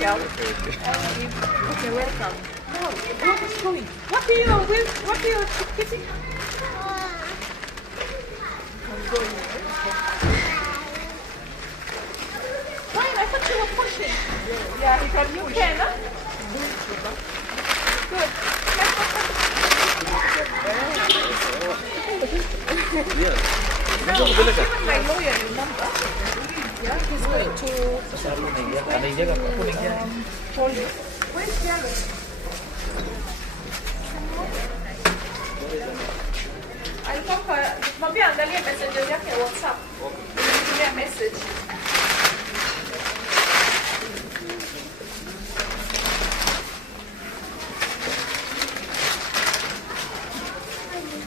yourself. Okay, welcome. Now, what is going? What are you kissing? I'm going. Ryan, I thought you were pushing. Yeah, you can, huh? Good. Yeah. No, I've given my lawyer your number. Yeah, he's going to police. Where's Jared? I'll talk her. Maybe angalia messages yake WhatsApp. Give me a message.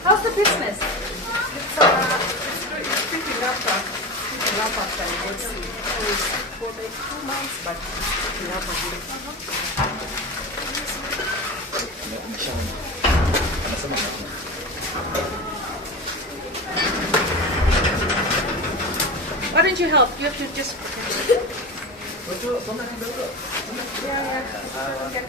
How's the business? It's picking up after I got sick. I was sick for like 2 months, but it's picking up again. Why don't you help? You have to just... Yeah. Get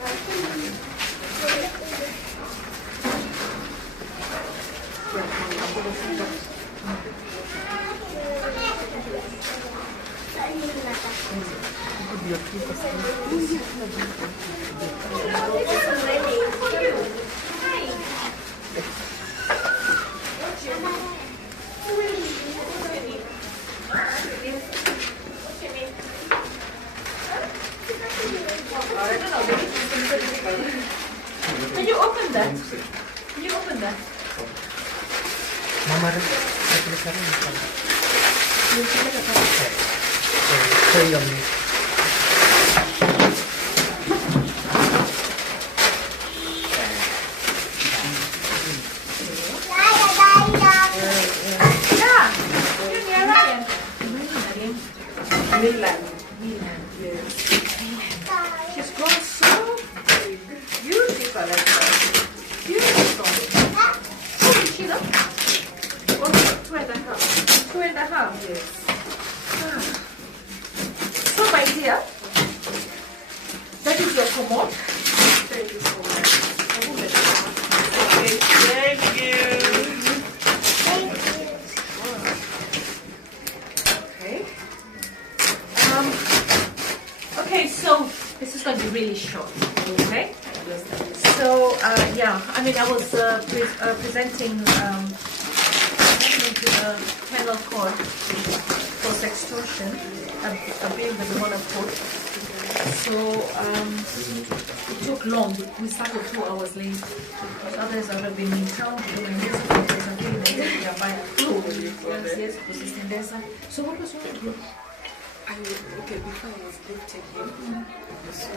Can you open that? Can you open that? Mama, Milan. Yes. She's grown so Beautiful like that. beautiful. How old is she now? 2.5. 2.5. Yes. So my dear, that is your commode. Thank you so much. Okay, thank you. Okay, so this is going to be really short, okay? So, yeah, I mean, I was presenting to the penal court for sextortion, a bill that we want to put. So, it took long. We started 2 hours late. Others have been in town doing this. Yes, so what was wrong with you? Okay, before I was lifting him, so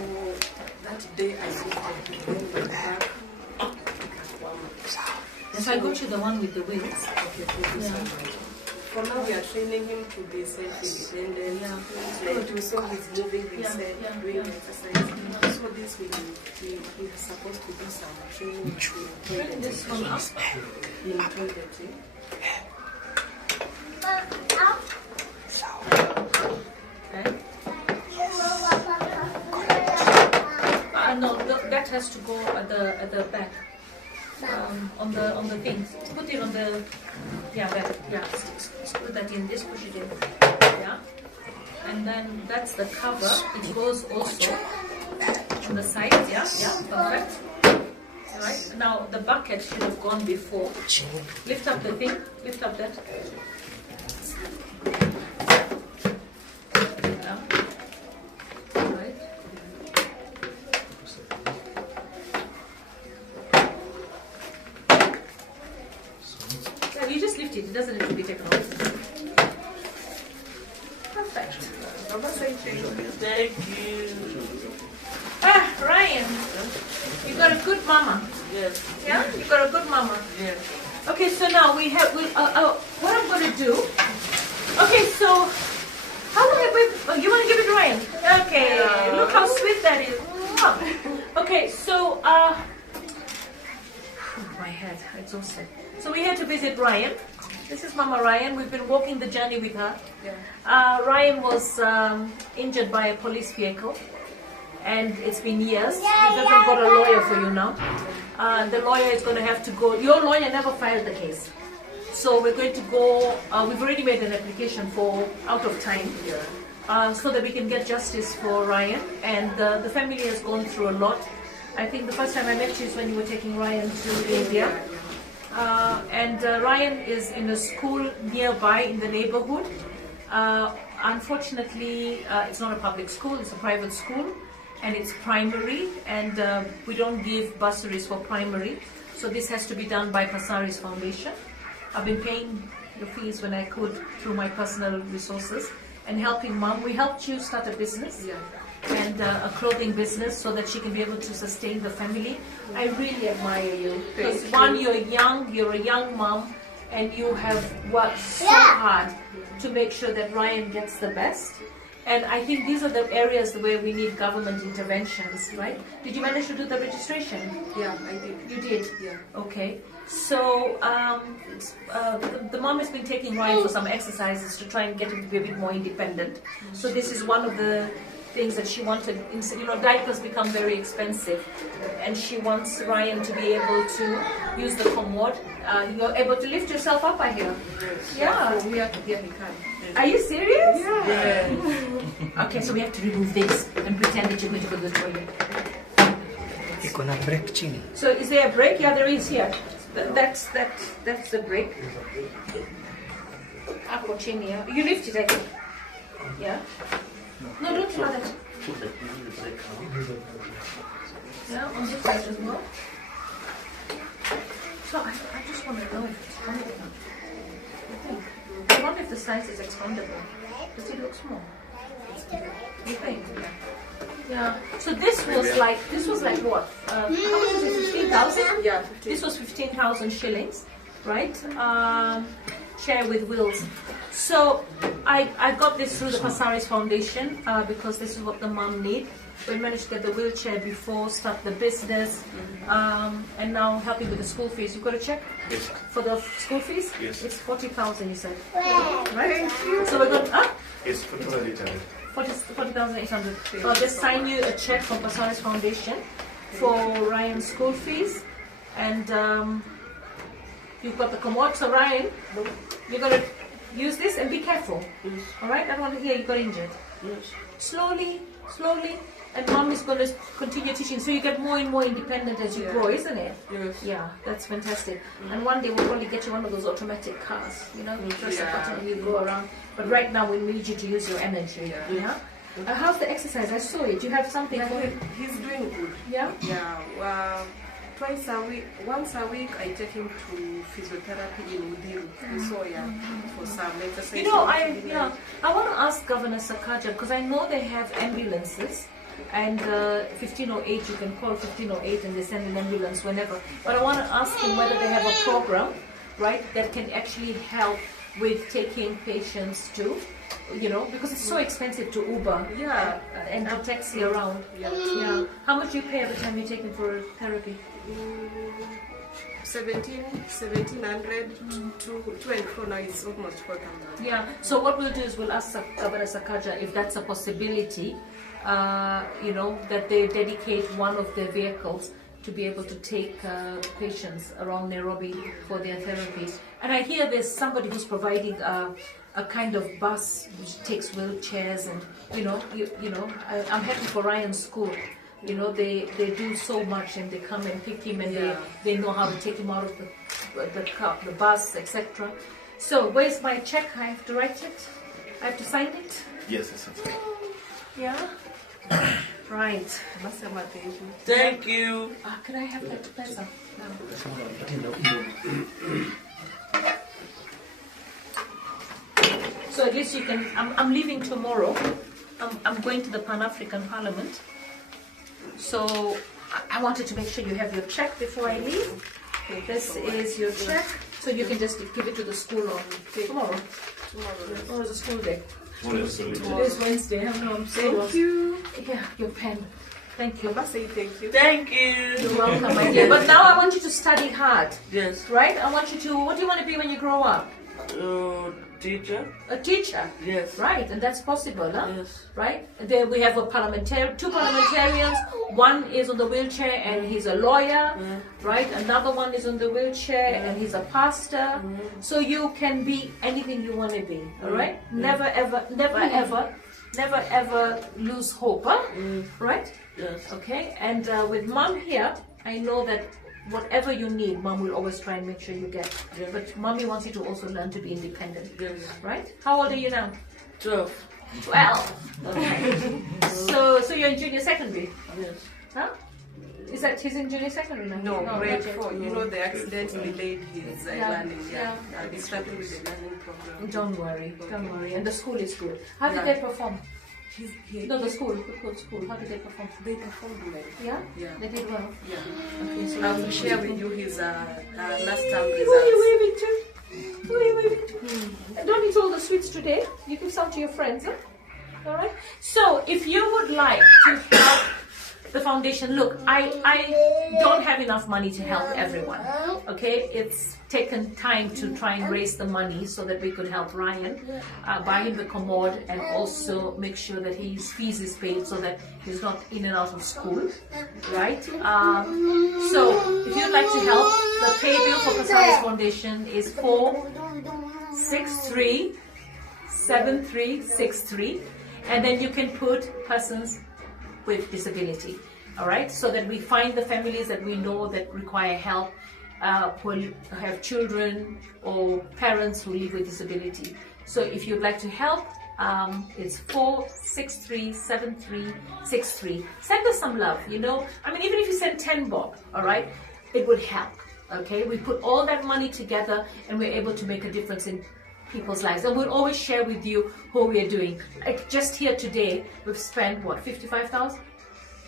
that day I lifted him, then went back. So I got you the one with the wheels. Okay, thank you so much. For now, we are training him to be self-independent. Yeah. Like you saw he's moving himself, doing exercise. So this week, we're supposed to do some training Bring this one up. in toiletry. Okay. No, that has to go at the back. On the things. Put it on the back. Yeah. Put that in. Just push it in. Yeah. And then that's the cover. It goes also on the sides. Yeah. Perfect. Right. Now the bucket should have gone before. Lift up the thing. Lift up that. You just lift it. It doesn't need to be taken off. Perfect. Thank you. Ryan, you got a good mama. Yes. Yeah, you got a good mama. Yes. Okay, so now what I'm going to do. Okay, so how long have we? Oh, you want to give it to Ryan? Okay. Yeah. Look how sweet that is. Okay, so my head exhausted. So we're here to visit Ryan. This is Mama Ryan. We've been walking the journey with her. Yeah. Ryan was injured by a police vehicle. and it's been years. We've even got a lawyer for you now. The lawyer is going to have to go. Your lawyer never filed the case. So we're going to go, we've already made an application for out of time, so that we can get justice for Ryan. And the family has gone through a lot. I think the first time I met you is when you were taking Ryan to India. Ryan is in a school nearby in the neighborhood. Unfortunately, it's not a public school, it's a private school, and it's primary, and we don't give bursaries for primary. So this has to be done by Passaris Foundation. I've been paying the fees when I could through my personal resources and helping Mom. We helped you start a business and a clothing business so that she can be able to sustain the family. I really admire you because one, you're a young mom, and you have worked so hard to make sure that Ryan gets the best. And I think these are the areas where we need government interventions, right? Did you manage to do the registration? Yeah, I did. You did? Yeah. Okay. So the mom has been taking Ryan for some exercises to try and get him to be a bit more independent. So this is one of the things that she wanted. You know, diapers become very expensive, and she wants Ryan to be able to use the commode. You're able to lift yourself up, I hear. Yeah. From here to here he can. Are you serious? Yeah. Okay, so we have to remove this and pretend that you're going to go to the toilet. It's gonna break, Chini. So is there a break? Yeah, there is here. That's the break. Chini, yeah. You lift it, I think. Yeah. No, don't throw that. Yeah, on this side as well. So I just want to know if it's expandable. I wonder if the size is expandable. Does it look small? You think? Yeah. So this was like what? How much was it? 15,000? Yeah. This was 15,000 shillings, right? Chair with wheels. So I got this through the Passaris Foundation because this is what the mom needs. We managed to get the wheelchair before, start the business, and now helping with the school fees. You got a check? Yes. For the school fees? Yes. It's 40,000, you said. Right? So we're going, It's for 200. 40,800. So I'll just sign you a check from Passaris Foundation for Ryan's school fees, and you've got the commode. So Ryan, you're going to use this and be careful. Yes. All right? I don't want to hear you got injured. Yes. Slowly, slowly, and Mom is going to continue teaching, so you get more and more independent as you grow, isn't it? Yes. Yeah, that's fantastic. And one day we'll probably get you one of those automatic cars, you know, you press a button and you go around. But right now we need you to use your energy. Yeah. How's the exercise? I saw it. You have something for him. He's doing good. Yeah. Yeah. Twice a week, once a week, I take him to physiotherapy in Udiru. So for some exercise. You know, I want to ask Governor Sakaja, because I know they have ambulances, and 1508, you can call 1508 and they send an ambulance whenever. But I want to ask him whether they have a program, right, that can actually help with taking patients to, you know, because it's so expensive to Uber and to taxi around. Yeah. How much do you pay every time you take him for therapy? 1,700 to and fro now is almost 4,000. Yeah. So what we'll do is we'll ask Governor Sakaja if that's a possibility. You know, that they dedicate one of their vehicles to be able to take patients around Nairobi for their therapy. And I hear there's somebody who's providing a kind of bus which takes wheelchairs, and I'm happy for Ryan's school. You know, they do so much, and they come and pick him, and they know how to take him out of the bus, etc. So where's my check? I have to write it? I have to sign it? Yes, yes, yes. Yeah? Right. Thank you. Can I have that pleasure? So at least you can. I'm leaving tomorrow. I'm going to the Pan-African Parliament. So I wanted to make sure you have your check before I leave. This is your check. So you can just give it to the school on tomorrow. Tomorrow is a school day. Today is Wednesday. I'm so Thank you. Yeah, your pen. Thank you. I must say thank you. Thank you. You're welcome, my dear. But now I want you to study hard. Yes. Right? I want you to. What do you want to be when you grow up? Teacher? A teacher. Yes. Right, and that's possible, huh? Yes. Right? Then we have two parliamentarians. One is on the wheelchair and he's a lawyer, right? Another one is on the wheelchair and he's a pastor. So you can be anything you want to be, all right? Never ever lose hope, huh? Right? Yes. Okay, and with mom here, I know that whatever you need, mom will always try and make sure you get. Yeah. But mommy wants you to also learn to be independent, Yes. right? How old are you now? 12. 12. Okay. So you're in junior secondary, Yes. huh? Is that he's in junior secondary now? No, grade not yet. 4. You know, the accident delayed his learning. yeah. They started with the learning program. Don't worry. And the school is good. How did Yeah. they perform? No, the school. How did they perform? They performed well. Yeah? Yeah. They did well. Yeah. Okay, so I will share with you his last term Who are you results. waving to? Who are you waving to? Don't eat all the sweets today. You give some to your friends, huh? Alright? So, if you would like to help the foundation, look, I don't have enough money to help everyone. Okay? It's taken time to try and raise the money so that we could help Ryan, buy him the commode, and also make sure that his fees is paid so that he's not in and out of school, right? So if you'd like to help, the pay bill for Passaris Foundation is 4637363, and then you can put persons with disability, all right? So that we find the families that we know that require help, who have children or parents who live with disability. So if you'd like to help, it's 4637363. Send us some love, you know. I mean, even if you send 10 bob, all right, it would help. Okay, we put all that money together and we're able to make a difference in people's lives, and we'll always share with you how we are doing. Like just here today, we've spent what, 55,000?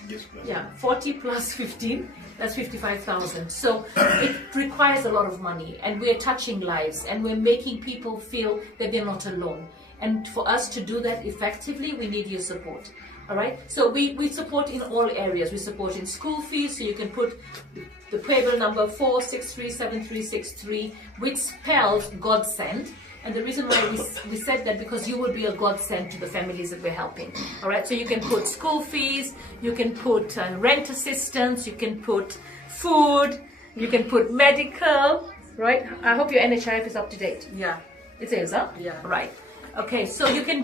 Yes, please. Yeah, 40 plus 15, that's 55,000. So it requires a lot of money, and we're touching lives, and we're making people feel that they're not alone. And for us to do that effectively, we need your support. All right, so we support in all areas. We support in school fees, so you can put the payable number 4637363, which spells godsend. And the reason why we said that, because you will be a godsend to the families that we're helping. All right, so you can put school fees, you can put rent assistance, you can put food, you can put medical, right? I hope your NHIF is up to date. Yeah. It is, huh? Yeah. Right. Okay, so you can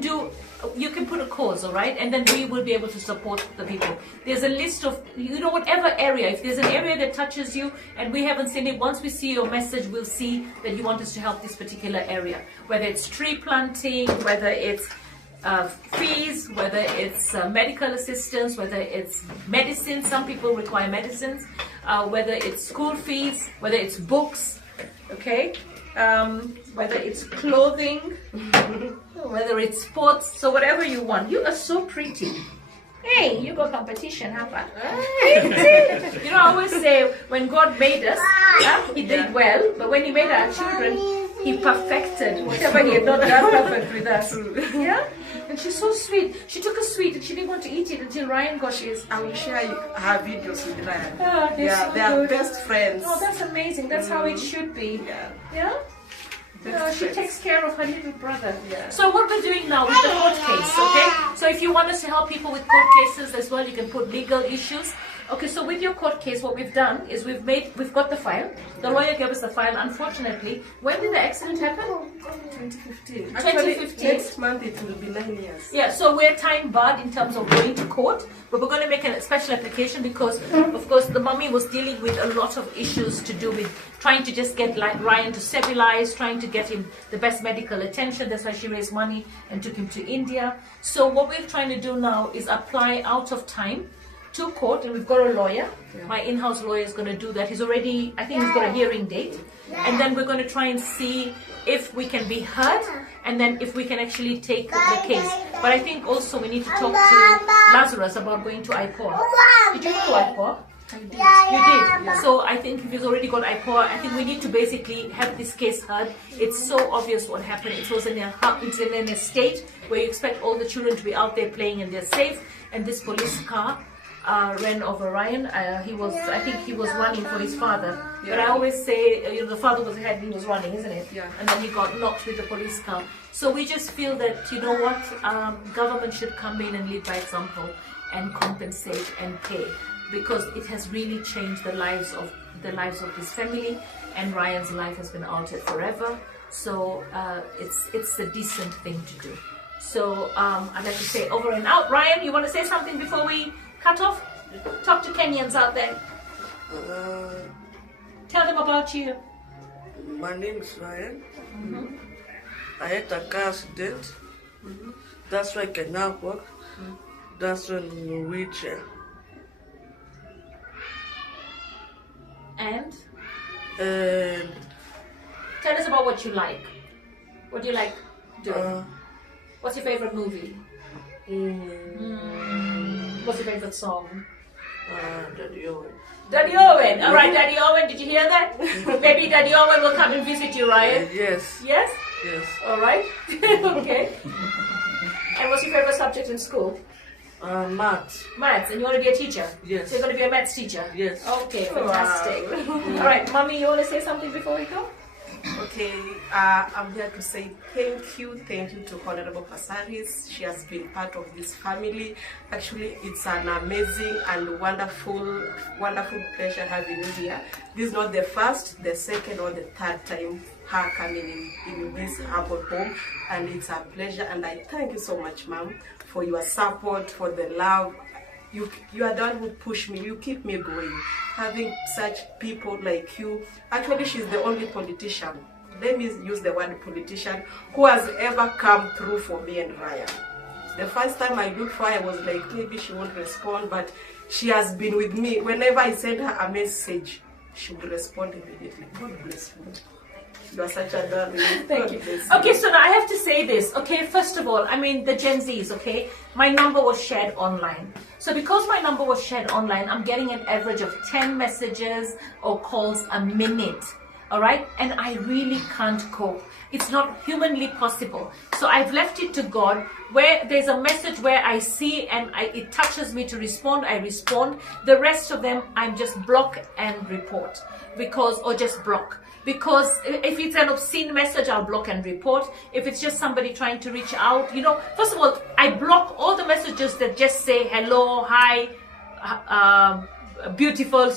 put a cause, all right? And then we will be able to support the people. There's a list of, you know, whatever area, if there's an area that touches you and we haven't seen it, once we see your message, we'll see that you want us to help this particular area. Whether it's tree planting, whether it's fees, whether it's medical assistance, whether it's medicine, some people require medicines, whether it's school fees, whether it's books, okay? Whether it's clothing, whether it's sports, so whatever you want. You are so pretty. Hey, you got competition, Hapa. You know, I always say when God made us, He did well, but when He made our children, He perfected whatever He had not done perfect with us. Yeah? And she's so sweet. She took a sweet and she didn't want to eat it until Ryan got his. I will share her videos with Ryan. Oh, Yeah, so they are good. best friends. Oh, that's amazing. That's how it should be. Yeah. Yeah? Best She friends. takes care of her little brother. Yeah. So what we're doing now with the court case, okay? So if you want us to help people with court cases as well, you can put legal issues. Okay, so with your court case, what we've done is we've got the file. The lawyer gave us the file. Unfortunately, when did the accident happen? 2015. 2015. Next month it will be 9 years. Yeah, so we're time barred in terms of going to court, but we're going to make a special application because, of course, the mummy was dealing with a lot of issues to do with trying to just get Ryan to stabilize, trying to get him the best medical attention. That's why she raised money and took him to India. So what we're trying to do now is apply out of time to court, and we've got a lawyer. My in-house lawyer is going to do that. He's already, I think he's got a hearing date. And then we're going to try and see if we can be heard, and then if we can actually take the case. But I think also we need to talk to Lazarus about going to IPOR. Did you go to IPOR? You did. So I think if he's already got IPOR, I think we need to basically have this case heard. It's so obvious what happened. It was in an estate where you expect all the children to be out there playing and they're safe, and this police car ran over Ryan. I think he was running for his father. But I always say, the father was ahead, he was running, isn't it? Yeah. And then he got knocked with the police car. So we just feel that, you know what, government should come in and lead by example and compensate and pay, because it has really changed the lives of his family, and Ryan's life has been altered forever. So it's a decent thing to do. So I'd like to say over and out. Ryan, you want to say something before we cut off? Talk to Kenyans out there. Tell them about you. My name is Ryan. I had a car accident. That's why I cannot walk. That's why I'm in a wheelchair. And And tell us about what you like. What do you like doing? What's your favorite movie? What's your favorite song? Daddy Owen. Daddy Owen. All right, Daddy Owen. Did you hear that? Maybe Daddy Owen will come and visit you, Ryan. Yes. Yes. Yes. All right. Okay. And what's your favorite subject in school? Maths. Maths. And you want to be a teacher? Yes. So you're going to be a maths teacher? Yes. Okay, fantastic. All right, Mommy, you want to say something before we go? Okay, I'm here to say thank you to Honorable Passaris. She has been part of this family. Actually, it's an amazing and wonderful pleasure having you here. This is not the first, the second, or the third time her coming in this humble home, and it's a pleasure. And I thank you so much, Mom, for your support, for the love. You are the one who push me. You keep me going. Having such people like you. Actually, she's the only politician. Let me use the word politician who has ever come through for me and Ryan. The first time I looked for her, I was like, maybe she won't respond, but she has been with me. Whenever I send her a message, she will respond immediately. God bless you. You are such a darling. Thank you. Okay, so now I have to say this. Okay, first of all, I mean the Gen Zs, okay, my number was shared online. So because my number was shared online, I'm getting an average of 10 messages or calls a minute. All right, and I really can't cope. It's not humanly possible. So I've left it to God. Where there's a message where I see and it touches me to respond, I respond. The rest of them, I'm just block and report, or just block. Because if it's an obscene message, I'll block and report. If it's just somebody trying to reach out, first of all, I block all the messages that just say hello, hi, beautiful,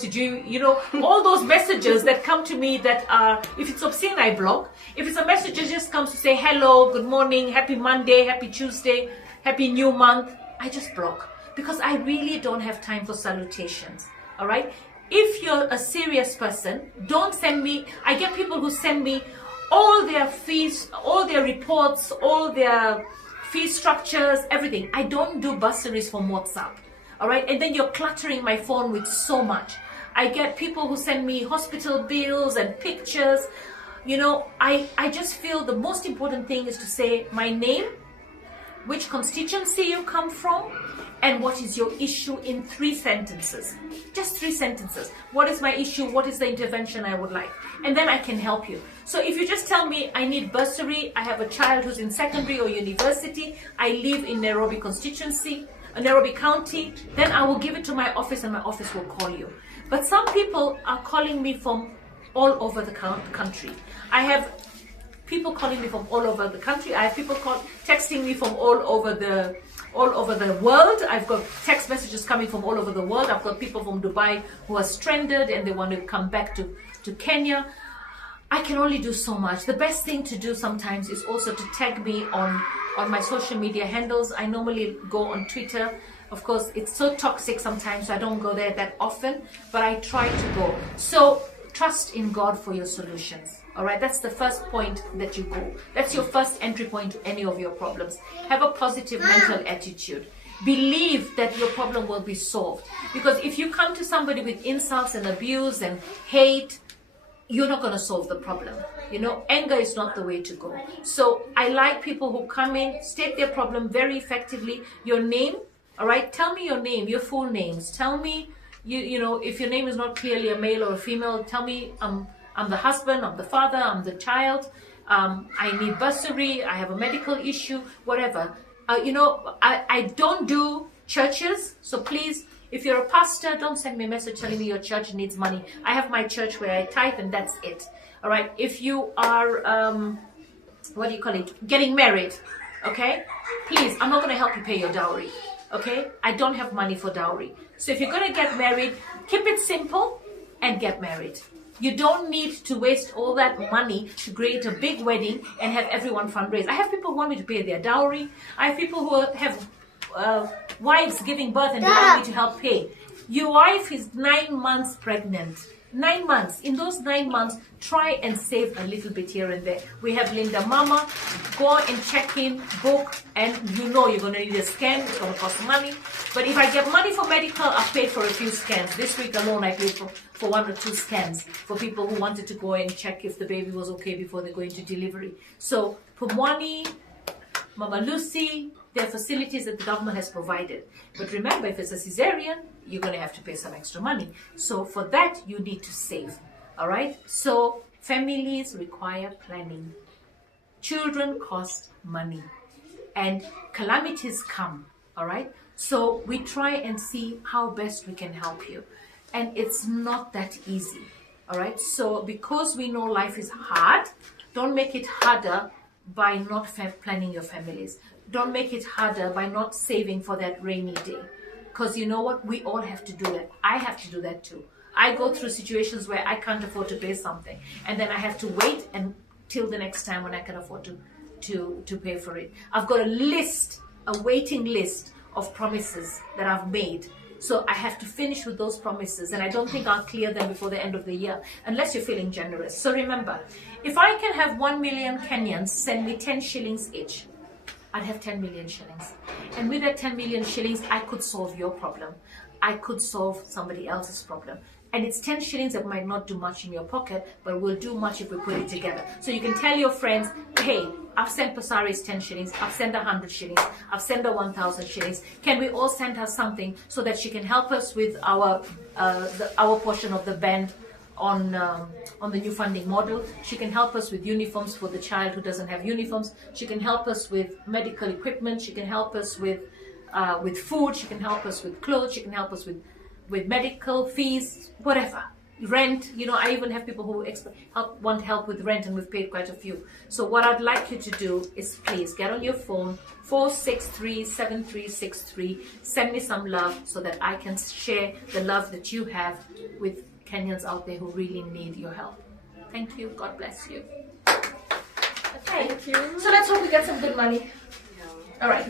all those messages that come to me that are, if it's obscene, I block. If it's a message that just comes to say hello, good morning, happy Monday, happy Tuesday, happy new month, I just block. Because I really don't have time for salutations, all right? If you're a serious person, don't send me. I get people who send me all their fees, all their reports, all their fee structures, everything. I don't do bursaries from WhatsApp. All right. And then you're cluttering my phone with so much. I get people who send me hospital bills and pictures. I just feel the most important thing is to say my name, which constituency you come from, and what is your issue in 3 sentences. Just 3 sentences. What is my issue? What is the intervention I would like? And then I can help you. So if you just tell me I need bursary, I have a child who's in secondary or university, I live in Nairobi constituency, Nairobi County, then I will give it to my office and my office will call you. But some people are calling me from all over the country. I have people calling me from all over the country. I have people texting me from all over the world. I've got text messages coming from all over the world. I've got people from Dubai who are stranded and they want to come back to Kenya. I can only do so much. The best thing to do sometimes is also to tag me on my social media handles. I normally go on Twitter. Of course, it's so toxic sometimes, so I don't go there that often, but I try to go. So trust in God for your solutions. All right, that's the first point that you go. That's your first entry point to any of your problems. Have a positive mental attitude. Believe that your problem will be solved. Because if you come to somebody with insults and abuse and hate, you're not going to solve the problem. Anger is not the way to go. So I like people who come in, state their problem very effectively. Your name, all right? Tell me your name, your full names. Tell me, if your name is not clearly a male or a female, tell me I'm the husband, I'm the father, I'm the child, I need bursary, I have a medical issue, whatever. I don't do churches, so please, If you're a pastor, don't send me a message telling me your church needs money. I have my church where I tithe and that's it. All right. If you are, what do you call it? Getting married. Okay. Please, I'm not going to help you pay your dowry. Okay. I don't have money for dowry. So if you're going to get married, keep it simple and get married. You don't need to waste all that money to create a big wedding and have everyone fundraise. I have people who want me to pay their dowry. I have people who have wives giving birth and they want me to help pay. Your wife is 9 months pregnant. 9 months. In those 9 months, try and save a little bit here and there. We have Linda Mama. Go and check in, book, and you know you're going to need a scan. It's going to cost money. But if I get money for medical, I've paid for a few scans. This week alone, I paid for 1 or 2 scans for people who wanted to go and check if the baby was okay before they go into delivery. So, Pumwani, Mama Lucy, there are facilities that the government has provided. But remember, if it's a cesarean, you're going to have to pay some extra money. So for that, you need to save. All right? So families require planning. Children cost money. And calamities come. All right? So we try and see how best we can help you. And it's not that easy. All right? So because we know life is hard, don't make it harder by not planning your families. Don't make it harder by not saving for that rainy day. Because you know what? We all have to do that. I have to do that too. I go through situations where I can't afford to pay something. And then I have to wait until the next time when I can afford to pay for it. I've got a waiting list of promises that I've made. So I have to finish with those promises. And I don't think I'll clear them before the end of the year. Unless you're feeling generous. So remember, if I can have 1 million Kenyans send me 10 shillings each, I'd have 10 million shillings. And with that 10 million shillings, I could solve your problem. I could solve somebody else's problem. And it's 10 shillings that might not do much in your pocket, but will do much if we put it together. So you can tell your friends, hey, I've sent Passaris 10 shillings, I've sent 100 shillings, I've sent her 1,000 shillings. Can we all send her something so that she can help us with our portion of the band on the new funding model? She can help us with uniforms for the child who doesn't have uniforms. She can help us with medical equipment. She can help us with food. She can help us with clothes. She can help us with medical fees, whatever. Rent. You know, I even have people who want help with rent, and we've paid quite a few. So what I'd like you to do is please get on your phone, 463-7363. Send me some love so that I can share the love that you have with Kenyans out there who really need your help. Thank you. God bless you. Okay. Thank you. So let's hope we get some good money. All right.